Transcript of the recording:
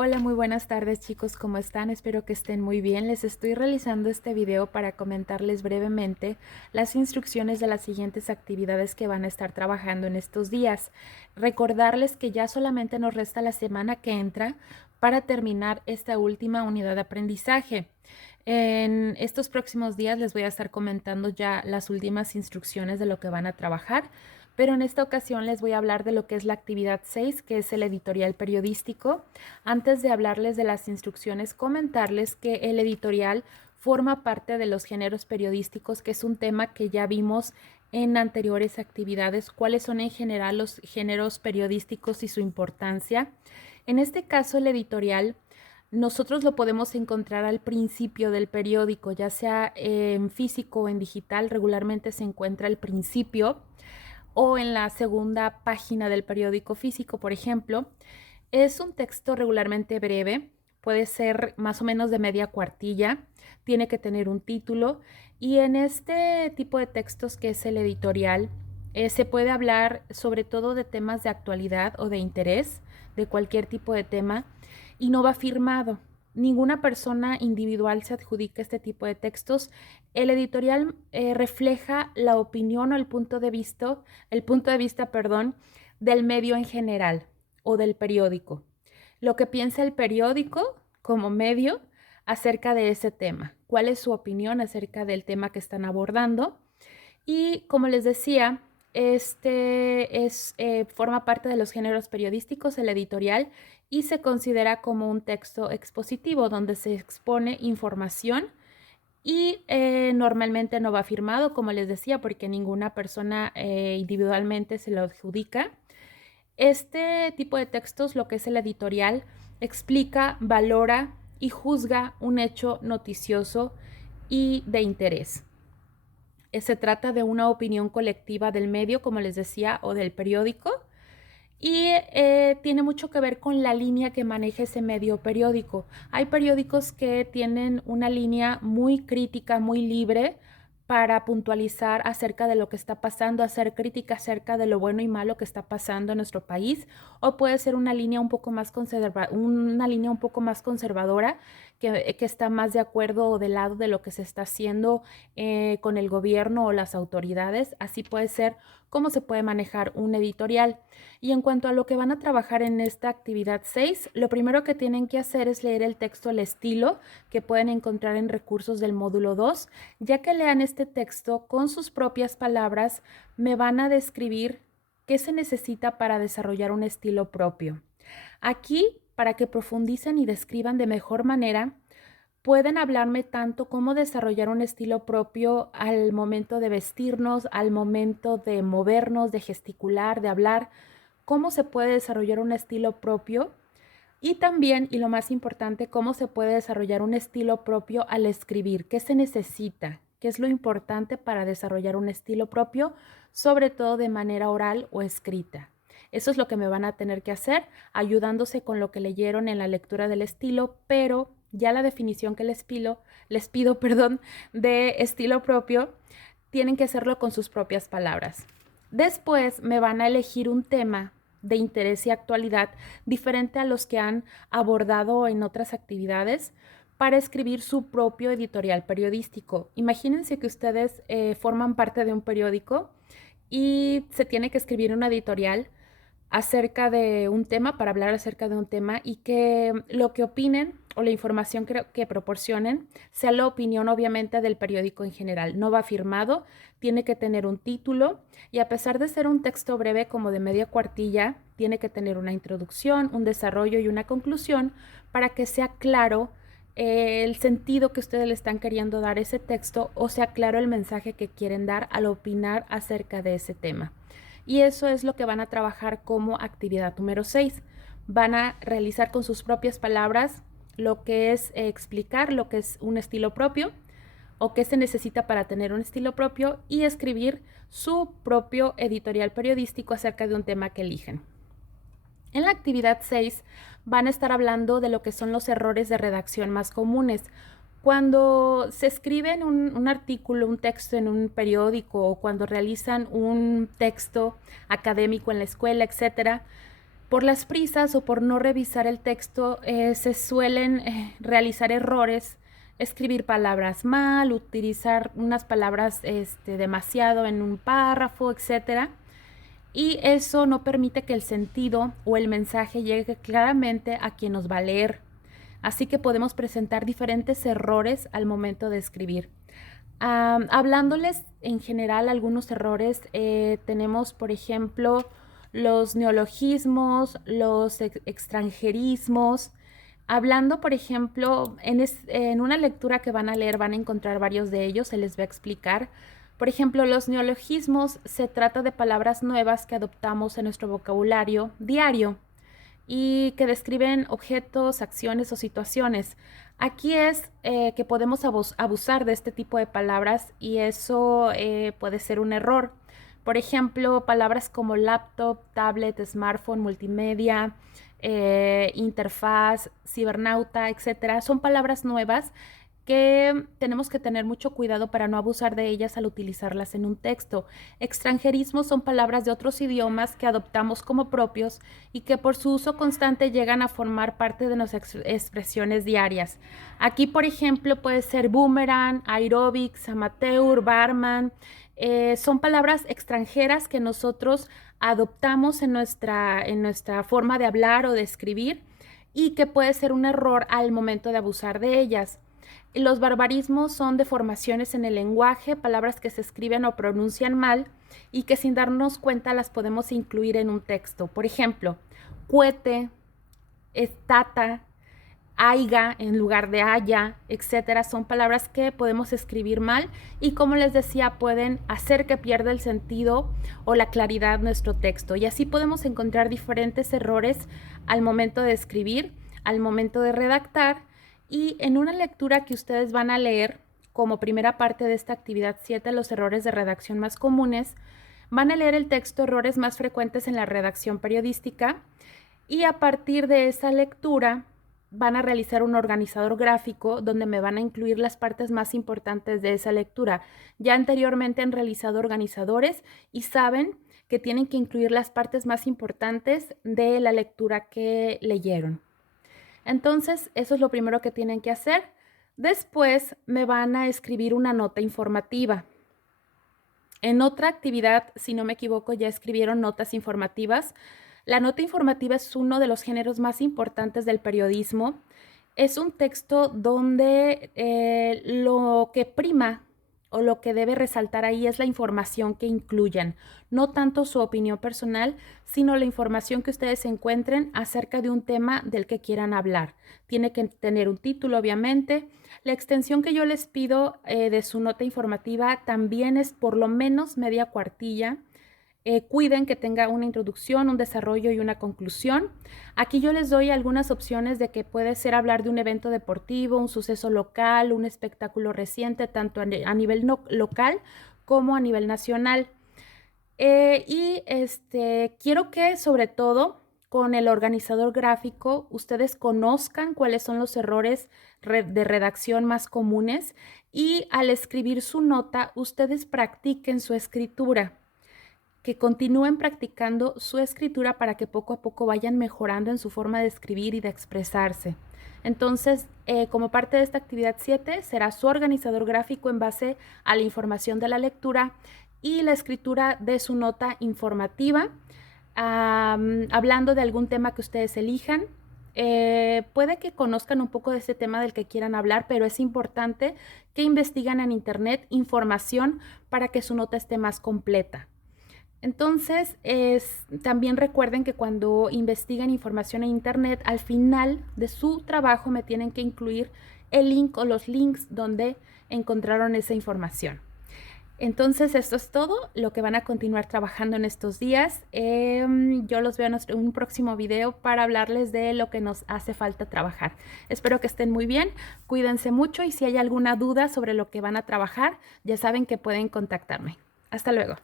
Hola, muy buenas tardes chicos, ¿cómo están? Espero que estén muy bien. Les estoy realizando este video para comentarles brevemente las instrucciones de las siguientes actividades que van a estar trabajando en estos días. Recordarles que ya solamente nos resta la semana que entra para terminar esta última unidad de aprendizaje. En estos próximos días les voy a estar comentando ya las últimas instrucciones de lo que van a trabajar, pero en esta ocasión les voy a hablar de lo que es la actividad 6, que es el editorial periodístico. Antes de hablarles de las instrucciones, comentarles que el editorial forma parte de los géneros periodísticos, que es un tema que ya vimos en anteriores actividades, cuáles son en general los géneros periodísticos y su importancia. En este caso, el editorial nosotros lo podemos encontrar al principio del periódico, ya sea en físico o en digital. Regularmente se encuentra al principio o en la segunda página del periódico físico, por ejemplo. Es un texto regularmente breve, puede ser más o menos de media cuartilla, tiene que tener un título, y en este tipo de textos, que es el editorial, se puede hablar sobre todo de temas de actualidad o de interés, de cualquier tipo de tema, y no va firmado. Ninguna persona individual se adjudica este tipo de textos. El editorial refleja la opinión o el punto de vista, del medio en general o del periódico. Lo que piensa el periódico como medio acerca de ese tema. ¿Cuál es su opinión acerca del tema que están abordando? Y como les decía, forma parte de los géneros periodísticos, el editorial, y se considera como un texto expositivo donde se expone información y normalmente no va firmado, como les decía, porque ninguna persona individualmente se lo adjudica. Este tipo de textos, lo que es el editorial, explica, valora y juzga un hecho noticioso y de interés. Se trata de una opinión colectiva del medio, como les decía, o del periódico, y tiene mucho que ver con la línea que maneja ese medio periódico. Hay periódicos que tienen una línea muy crítica, muy libre, para puntualizar acerca de lo que está pasando, hacer crítica acerca de lo bueno y malo que está pasando en nuestro país, o puede ser una línea un poco más conservadora, que está más de acuerdo o del lado de lo que se está haciendo con el gobierno o las autoridades. Así puede ser cómo se puede manejar un editorial. Y en cuanto a lo que van a trabajar en esta actividad 6, lo primero que tienen que hacer es leer el texto al estilo, que pueden encontrar en recursos del módulo 2. Ya que lean este texto con sus propias palabras, me van a describir qué se necesita para desarrollar un estilo propio. Aquí, para que profundicen y describan de mejor manera, pueden hablarme tanto cómo desarrollar un estilo propio al momento de vestirnos, al momento de movernos, de gesticular, de hablar, cómo se puede desarrollar un estilo propio, y también, y lo más importante, cómo se puede desarrollar un estilo propio al escribir. ¿Qué se necesita? ¿Qué es lo importante para desarrollar un estilo propio, sobre todo de manera oral o escrita? Eso es lo que me van a tener que hacer, ayudándose con lo que leyeron en la lectura del estilo, pero ya la definición que les pido, de estilo propio, tienen que hacerlo con sus propias palabras. Después me van a elegir un tema de interés y actualidad diferente a los que han abordado en otras actividades, para escribir su propio editorial periodístico. Imagínense que ustedes forman parte de un periódico y se tiene que escribir una editorial acerca de un tema, para hablar acerca de un tema, y que lo que opinen o la información que proporcionen sea la opinión obviamente del periódico en general. No va firmado, tiene que tener un título, y a pesar de ser un texto breve como de media cuartilla, tiene que tener una introducción, un desarrollo y una conclusión, para que sea claro el sentido que ustedes le están queriendo dar a ese texto, o sea claro el mensaje que quieren dar al opinar acerca de ese tema. Y eso es lo que van a trabajar como actividad número 6. Van a realizar con sus propias palabras lo que es explicar lo que es un estilo propio, o qué se necesita para tener un estilo propio, y escribir su propio editorial periodístico acerca de un tema que eligen. En la actividad 6 van a estar hablando de lo que son los errores de redacción más comunes. Cuando se escribe en un artículo, un texto en un periódico, o cuando realizan un texto académico en la escuela, etcétera, Por las prisas o por no revisar el texto, se suelen realizar errores, escribir palabras mal, utilizar unas palabras demasiado en un párrafo, etcétera. Y eso no permite que el sentido o el mensaje llegue claramente a quien nos va a leer. Así que podemos presentar diferentes errores al momento de escribir. Hablándoles en general algunos errores, tenemos, por ejemplo, los neologismos, los extranjerismos. Hablando, por ejemplo, en una lectura que van a leer van a encontrar varios de ellos, se les va a explicar. Por ejemplo, los neologismos se trata de palabras nuevas que adoptamos en nuestro vocabulario diario y que describen objetos, acciones o situaciones. Aquí es que podemos abusar de este tipo de palabras y eso puede ser un error. Por ejemplo, palabras como laptop, tablet, smartphone, multimedia, interfaz, cibernauta, etcétera, son palabras nuevas que tenemos que tener mucho cuidado para no abusar de ellas al utilizarlas en un texto. Extranjerismos son palabras de otros idiomas que adoptamos como propios y que por su uso constante llegan a formar parte de nuestras expresiones diarias. Aquí, por ejemplo, puede ser boomerang, aerobics, amateur, barman. Son palabras extranjeras que nosotros adoptamos en nuestra forma de hablar o de escribir y que puede ser un error al momento de abusar de ellas. Los barbarismos son deformaciones en el lenguaje, palabras que se escriben o pronuncian mal y que sin darnos cuenta las podemos incluir en un texto. Por ejemplo, cohete, estata, aiga en lugar de haya, etcétera, son palabras que podemos escribir mal y, como les decía, pueden hacer que pierda el sentido o la claridad nuestro texto. Y así podemos encontrar diferentes errores al momento de escribir, al momento de redactar. Y en una lectura que ustedes van a leer como primera parte de esta actividad 7, los errores de redacción más comunes, van a leer el texto errores más frecuentes en la redacción periodística y a partir de esa lectura van a realizar un organizador gráfico donde me van a incluir las partes más importantes de esa lectura. Ya anteriormente han realizado organizadores y saben que tienen que incluir las partes más importantes de la lectura que leyeron. Entonces, eso es lo primero que tienen que hacer. Después me van a escribir una nota informativa. En otra actividad, si no me equivoco, ya escribieron notas informativas. La nota informativa es uno de los géneros más importantes del periodismo. Es un texto donde lo que prima o lo que debe resaltar ahí es la información que incluyan, no tanto su opinión personal, sino la información que ustedes encuentren acerca de un tema del que quieran hablar. Tiene que tener un título, obviamente. La extensión que yo les pido de su nota informativa también es por lo menos media cuartilla. Cuiden que tenga una introducción, un desarrollo y una conclusión. Aquí yo les doy algunas opciones de que puede ser hablar de un evento deportivo, un suceso local, un espectáculo reciente, tanto a nivel local como a nivel nacional. Quiero que sobre todo con el organizador gráfico ustedes conozcan cuáles son los errores de redacción más comunes y al escribir su nota ustedes practiquen su escritura. Que continúen practicando su escritura para que poco a poco vayan mejorando en su forma de escribir y de expresarse. Entonces, como parte de esta actividad 7, será su organizador gráfico en base a la información de la lectura y la escritura de su nota informativa, hablando de algún tema que ustedes elijan. Puede que conozcan un poco de ese tema del que quieran hablar, pero es importante que investiguen en internet información para que su nota esté más completa. Entonces, también recuerden que cuando investiguen información en internet, al final de su trabajo me tienen que incluir el link o los links donde encontraron esa información. Entonces, esto es todo lo que van a continuar trabajando en estos días. Yo los veo en un próximo video para hablarles de lo que nos hace falta trabajar. Espero que estén muy bien, cuídense mucho y si hay alguna duda sobre lo que van a trabajar, ya saben que pueden contactarme. Hasta luego.